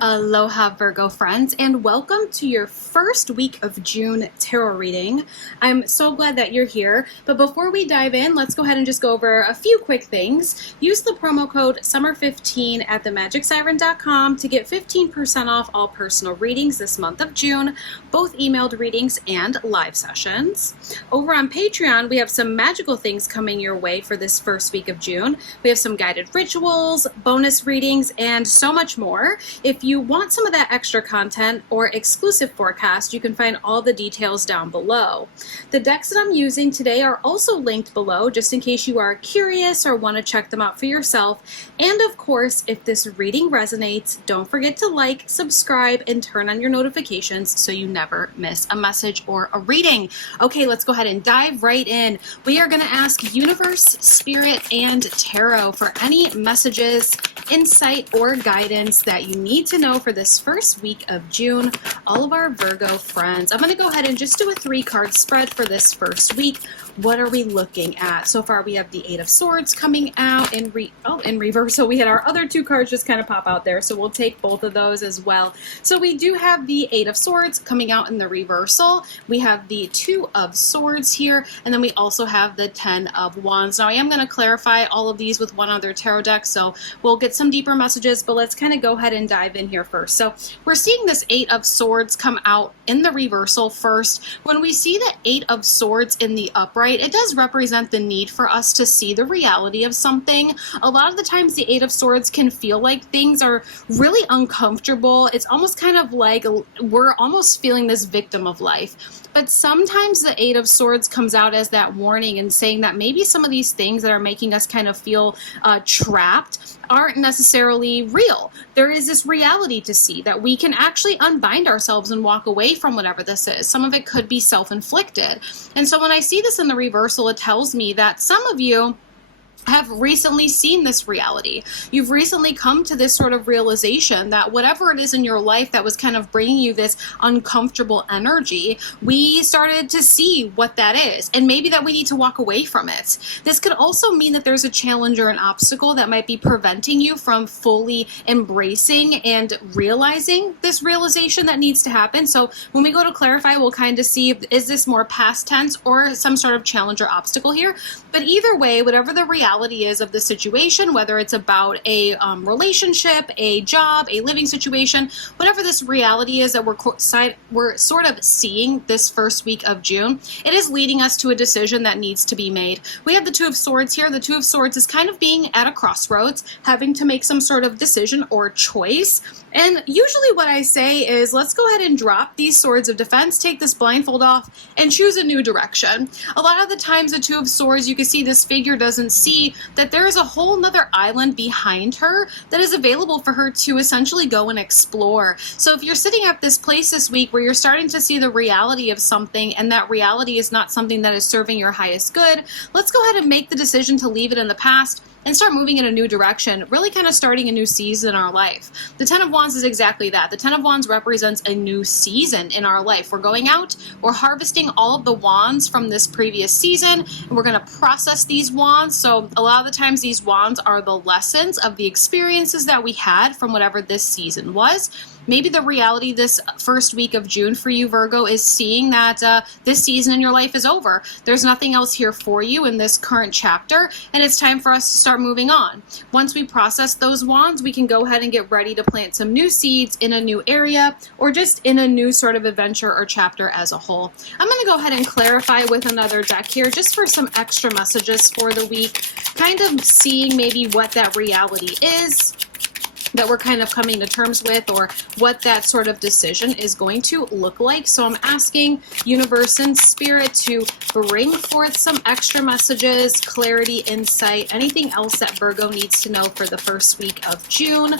Aloha Virgo friends, and welcome to your first week of June tarot reading. I'm so glad that you're here, but before we dive in, let's go ahead and just go over a few quick things. Use the promo code SUMMER15 at themagicsiren.com to get 15% off all personal readings this month of June, both emailed readings and live sessions. Over on Patreon, we have some magical things coming your way for this first week of June. We have some guided rituals, bonus readings, and so much more. If you want some of that extra content or exclusive forecast, you can find all the details down below. The decks that I'm using today are also linked below, just in case you are curious or want to check them out for yourself. And of course, if this reading resonates, don't forget to like, subscribe, and turn on your notifications so you never miss a message or a reading. Okay, let's go ahead and dive right in. We are going to ask Universe, Spirit, and Tarot for any messages, insight, or guidance that you need to know for this first week of June. All of our Virgo friends. I'm going to go ahead and just do a 3-card spread for this first week. What are we looking at? So far we have the 8 of Swords coming out in reverse. So we had our other 2 cards just kind of pop out there. So we'll take both of those as well. So we do have the 8 of Swords coming out in the reversal. We have the 2 of Swords here. And then we also have the 10 of Wands. Now I am going to clarify all of these with one other tarot deck. So we'll get some deeper messages, but let's kind of go ahead and dive in here first. So we're seeing this 8 of Swords come out in the reversal first. When we see the 8 of Swords in the upright, it does represent the need for us to see the reality of something. A lot of the times the 8 of Swords can feel like things are really uncomfortable. It's almost kind of like we're almost feeling this victim of life. But sometimes the 8 of Swords comes out as that warning and saying that maybe some of these things that are making us kind of feel trapped aren't necessarily real. There is this reality to see that we can actually unbind ourselves and walk away from whatever this is. Some of it could be self-inflicted. And so when I see this in the reversal, it tells me that some of you have recently seen this reality. You've recently come to this sort of realization that whatever it is in your life that was kind of bringing you this uncomfortable energy, we started to see what that is, and maybe that we need to walk away from it. This could also mean that there's a challenge or an obstacle that might be preventing you from fully embracing and realizing this realization that needs to happen. So when we go to clarify, we'll kind of see, is this more past tense or some sort of challenge or obstacle here? But either way, whatever the reality is of the situation, whether it's about a relationship, a job, a living situation, whatever this reality is that we're sort of seeing this first week of June, it is leading us to a decision that needs to be made. We have the 2 of Swords here. The 2 of Swords is kind of being at a crossroads, having to make some sort of decision or choice. And usually what I say is, let's go ahead and drop these swords of defense, take this blindfold off, and choose a new direction. A lot of the times the 2 of Swords, you can see this figure doesn't see that there is a whole nother island behind her that is available for her to essentially go and explore. So if you're sitting at this place this week where you're starting to see the reality of something, and that reality is not something that is serving your highest good, let's go ahead and make the decision to leave it in the past and start moving in a new direction, really kind of starting a new season in our life. The 10 of Wands is exactly that. The 10 of Wands represents a new season in our life. We're going out, we're harvesting all of the wands from this previous season, and we're going to process these wands. So a lot of the times these wands are the lessons of the experiences that we had from whatever this season was. Maybe the reality this first week of June for you, Virgo, is seeing that this season in your life is over. There's nothing else here for you in this current chapter, and it's time for us to start moving on. Once we process those wands, we can go ahead and get ready to plant some new seeds in a new area, or just in a new sort of adventure or chapter as a whole. I'm going to go ahead and clarify with another deck here, just for some extra messages for the week, kind of seeing maybe what that reality is that we're kind of coming to terms with, or what that sort of decision is going to look like. So I'm asking Universe and Spirit to bring forth some extra messages, clarity, insight, anything else that Virgo needs to know for the first week of June.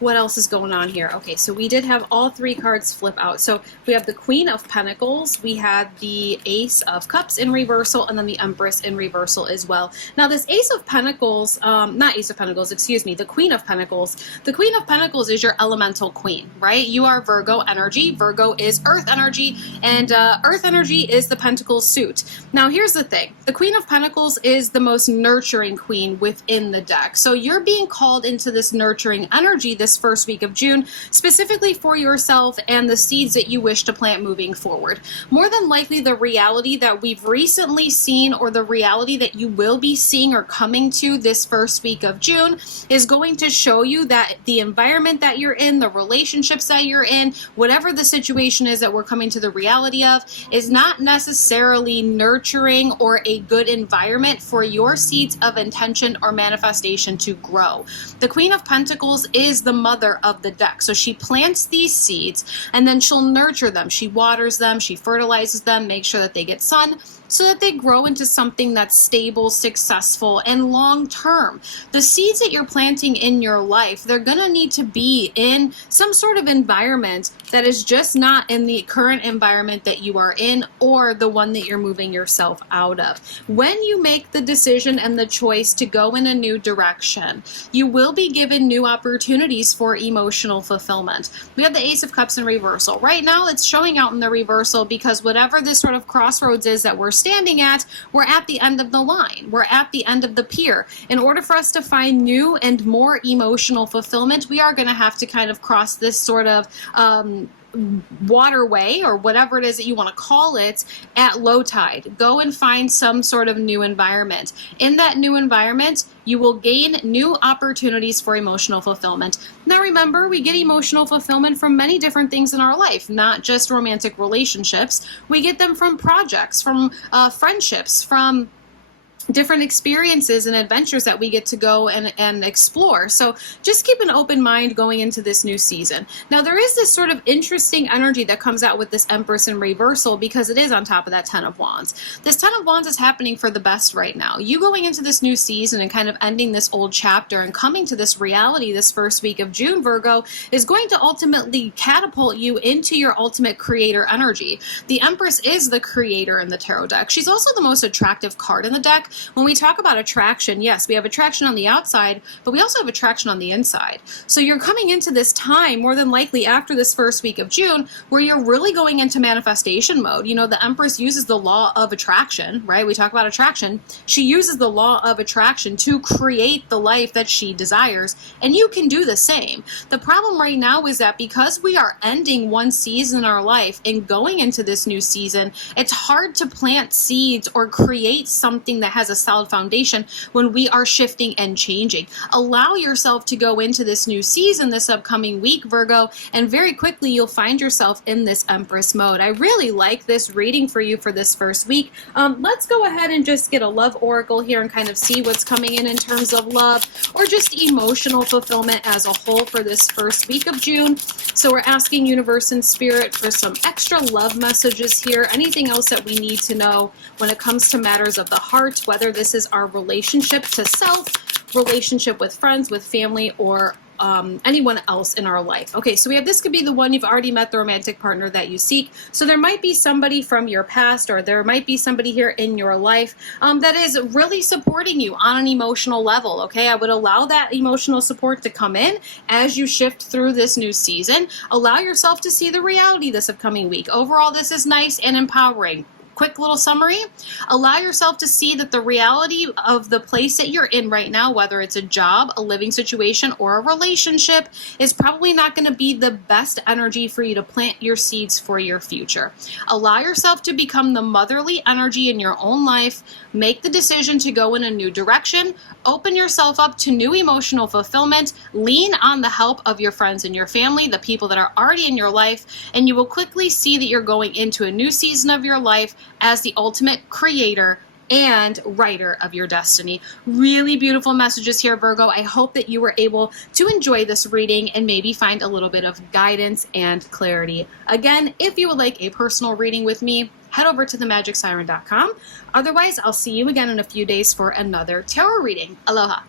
What else is going on here? Okay, so we did have all 3 cards flip out. So we have the Queen of Pentacles, we had the Ace of Cups in reversal, and then the Empress in reversal as well. Now this Ace of Pentacles, not Ace of Pentacles, excuse me, the Queen of Pentacles. The Queen of Pentacles is your elemental queen, right? You are Virgo energy. Virgo is earth energy, and earth energy is the Pentacles suit. Now here's the thing. The Queen of Pentacles is the most nurturing queen within the deck. So you're being called into this nurturing energy this first week of June, specifically for yourself and the seeds that you wish to plant moving forward. More than likely, the reality that we've recently seen or the reality that you will be seeing or coming to this first week of June is going to show you that the environment that you're in, the relationships that you're in, whatever the situation is that we're coming to the reality of, is not necessarily nurturing or a good environment for your seeds of intention or manifestation to grow. The Queen of Pentacles is the mother of the deck. So she plants these seeds and then she'll nurture them. She waters them, she fertilizes them, makes sure that they get sun, so that they grow into something that's stable, successful, and long-term. The seeds that you're planting in your life, they're going to need to be in some sort of environment that is just not in the current environment that you are in or the one that you're moving yourself out of. When you make the decision and the choice to go in a new direction, you will be given new opportunities for emotional fulfillment. We have the Ace of Cups in reversal. Right now, it's showing out in the reversal because whatever this sort of crossroads is that we're standing at, we're at the end of the line. We're at the end of the pier. In order for us to find new and more emotional fulfillment, we are going to have to kind of cross this sort of waterway or whatever it is that you want to call it at low tide. Go and find some sort of new environment. In that new environment, you will gain new opportunities for emotional fulfillment. Now remember, we get emotional fulfillment from many different things in our life, not just romantic relationships. We get them from projects, from friendships, from different experiences and adventures that we get to go and explore. So just keep an open mind going into this new season. Now there is this sort of interesting energy that comes out with this Empress in reversal because it is on top of that Ten of Wands. This Ten of Wands is happening for the best right now. You going into this new season and kind of ending this old chapter and coming to this reality this first week of June, Virgo, is going to ultimately catapult you into your ultimate creator energy. The Empress is the creator in the tarot deck. She's also the most attractive card in the deck. When we talk about attraction, yes, we have attraction on the outside, but we also have attraction on the inside. So you're coming into this time, more than likely after this first week of June, where you're really going into manifestation mode. You know, the Empress uses the law of attraction, right? We talk about attraction. She uses the law of attraction to create the life that she desires, and you can do the same. The problem right now is that because we are ending one season in our life and going into this new season, it's hard to plant seeds or create something that has a solid foundation when we are shifting and changing. Allow yourself to go into this new season this upcoming week, Virgo, and very quickly you'll find yourself in this Empress mode. I really like this reading for you for this first week. Let's go ahead and just get a love oracle here and kind of see what's coming in terms of love or just emotional fulfillment as a whole for this first week of June. So we're asking universe and spirit for some extra love messages here, anything else that we need to know when it comes to matters of the heart, whether this is our relationship to self, relationship with friends, with family, or anyone else in our life. Okay, so we have this could be the one you've already met, the romantic partner that you seek. So there might be somebody from your past, or there might be somebody here in your life that is really supporting you on an emotional level. Okay, I would allow that emotional support to come in as you shift through this new season. Allow yourself to see the reality this upcoming week. Overall, this is nice and empowering. Quick little summary, allow yourself to see that the reality of the place that you're in right now, whether it's a job, a living situation, or a relationship, is probably not going to be the best energy for you to plant your seeds for your future. Allow yourself to become the motherly energy in your own life. Make the decision to go in a new direction. Open yourself up to new emotional fulfillment. Lean on the help of your friends and your family, the people that are already in your life, and you will quickly see that you're going into a new season of your life as the ultimate creator and writer of your destiny. Really beautiful messages here, Virgo. I hope that you were able to enjoy this reading and maybe find a little bit of guidance and clarity. Again, if you would like a personal reading with me, head over to themagicsiren.com. Otherwise, I'll see you again in a few days for another tarot reading. Aloha.